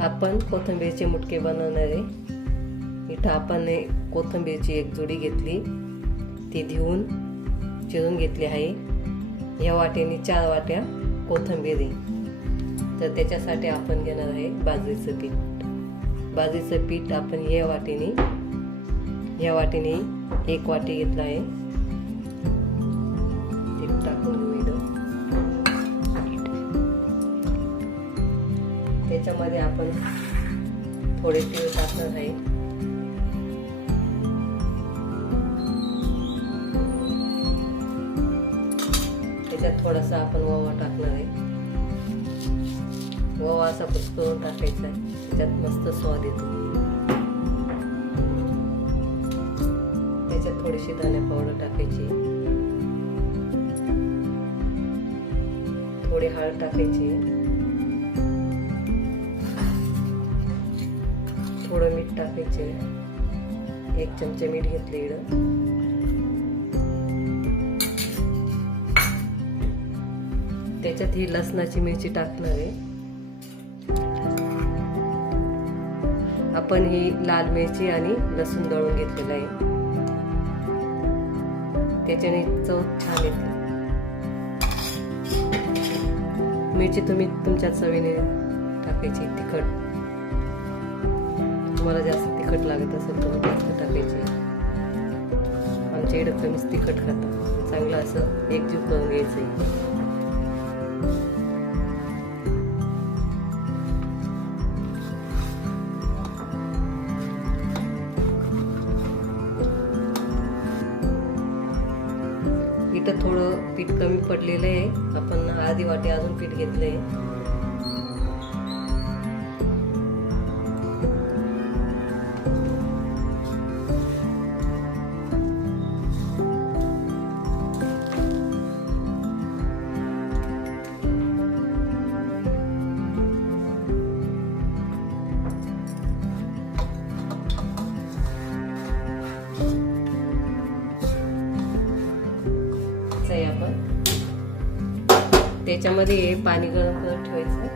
आपण कोथिंबीरचे मुटके बनवणार आहे. इथं आपण कोथिंबीरची एक जुडी घेतली, ती धुवून चिरून घेतली आहे. या वाटीने 4 वाट्या कोथिंबीर आहे. तर त्याच्यासाठी आपण घेणार आहे बाजरीचं पीठ. बाजरीचं पीठ आपण या वाटीने 1 वाटी घेतलं आहे. ते टाकून घेऊ. त्याच्यामध्ये आपण थोडे तीळ टाकणार आहे. त्याच्यात थोडासा आपण ओवा टाकणार आहे. ओवा असा कुस्करून टाकायचा आहे. त्याच्यात मस्त स्वाद येतो. त्याच्यात थोडीशी धने पावडर टाकायची, थोडी हळद टाकायची, थोडं मीठ टाकायचे. 1 चमचा मीठ घेतले इकडं. त्याच्यात ही लसणाची मिरची टाकणार आहे. आपण ही लाल मिरची आणि लसूण दळून घेतलेलं आहे. त्याच्याने चव छान येते. मिरची तुम्ही तुमच्या चवीने टाकायची. तिखट तुम्हाला जास्त तिखट लागत असेल तर जास्त टाकायची. आमच्या इकडं कमीच तिखट खातात. चांगलं असं एकजीव करून घ्यायचं. इथं थोडं पीठ कमी पडलेलं आहे. आपण अर्धी वाटी अजून पीठ घेतलंय. आपण त्याच्यामध्ये पाणी गरम करत ठेवायचं.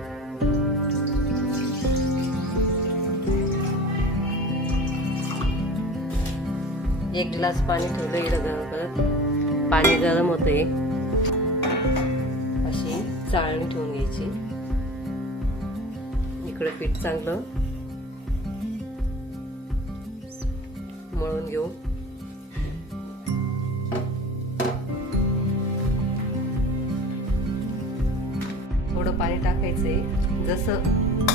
एक ग्लास पाणी ठेवलं इकडं गरम करत. पाणी गरम होते. अशी चाळणी ठेवून घ्यायची. इकडं पीठ चांगलं मळून घेऊ. थोडं पाणी टाकायचंय. जसं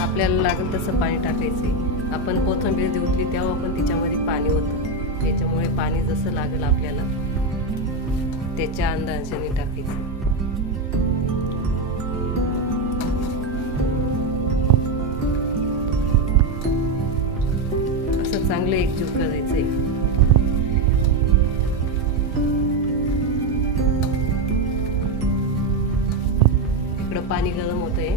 आपल्याला लागेल तसं पाणी टाकायचंय. आपण कोथिंबीर धुतली तेव्हा पण तिच्यामध्ये पाणी होतं. त्याच्यामुळे पाणी जसं लागेल आपल्याला त्याच्या अंदाजाने टाकायचं. असं चांगलं एकजीव करायचंय. पाणी गरम होत आहे.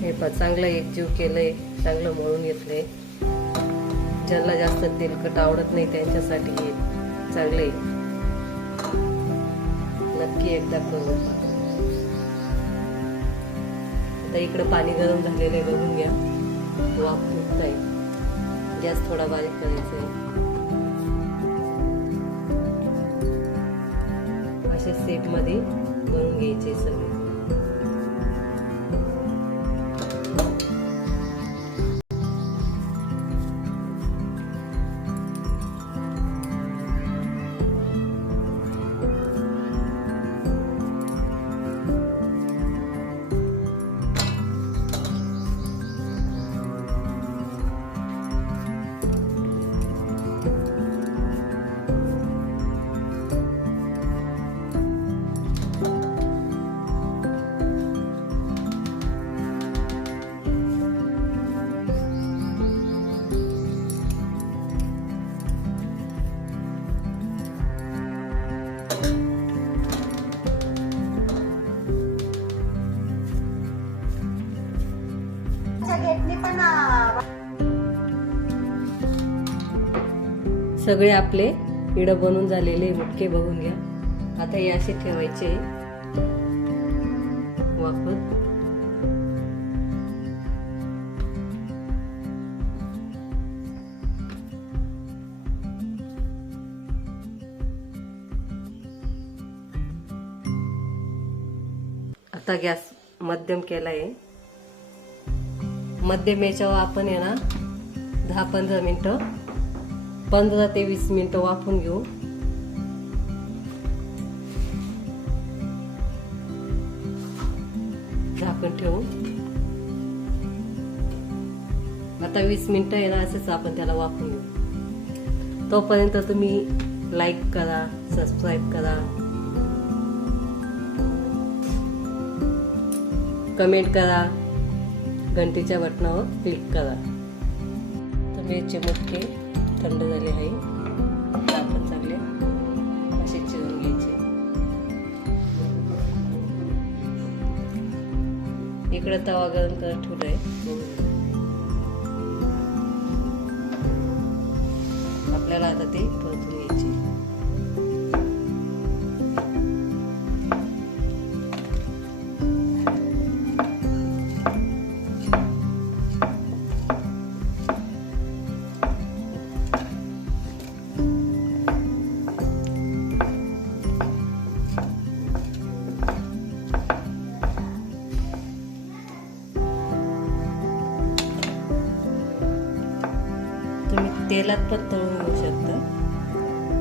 हे पण चांगलं एकजीव केलंय. चांगलं मळून घेतलंय. ज्यांना जास्त तेलकट आवडत नाही त्यांच्यासाठी हे चांगलं आहे. नक्की एकदा करून पहा. आता इकडं पाणी गरम झालेलं आहे, बघून घ्या. वाफ फुटत आहे. गॅस थोडा बारीक करायचा आहे. अशा सेट मध्ये बनवून घ्यायचे सगळे. सगळे आपले इडं बनून झालेले मुटके बघून घ्या. आता हे असे ठेवायचे वाफत. आता गॅस मध्यम केला आहे. मध्यम याच्यावर आपण आहे ना 10-15 मिनिटं 15 ते 20 मिनिटं वाफून घेऊ. झाकण ठेवू. आता 20 मिनिटं आहे ना असेच आपण त्याला वाफून घेऊ. तोपर्यंत तुम्ही लाईक करा, सबस्क्राईब करा, कमेंट करा, घंटीच्या बटनावर क्लिक करा. तर मिरची मुटके थंड झाले आहे. आपण चांगले असे चिरून घ्यायचे. इकडे तवा गरम करत ठेवलाय. आपल्याला आता ते परतून घ्यायचे. तुम्ही तेलात पण तळून घेऊ शकता,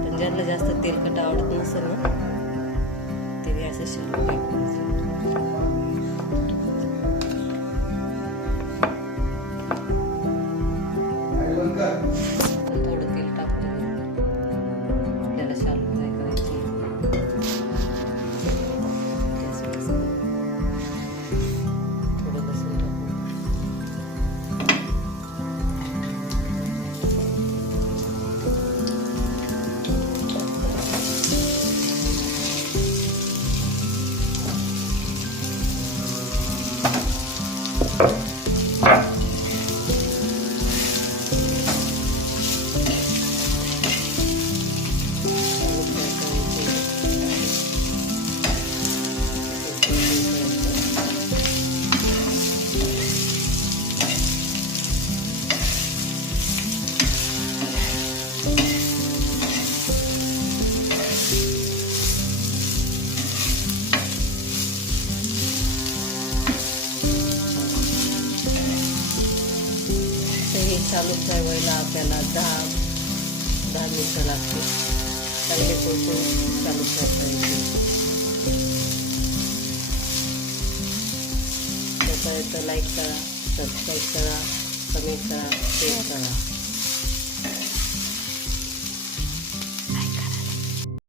पण ज्यांना जास्त तेलकट आवडत नसेल ना ते असं शालो फ्राय करायचं. थोडं तेल टाकून आपल्याला शालो फ्राय करायची. थोडं लसूण टाकून शालो फ्राय व्हायला आपल्याला 10 मिनिटं लागते. चांगले पोळून शालो फ्राय करायचे. तोपर्यंत लाईक करा, सबस्क्राईब करा, कमेंट करा, शेअर करा.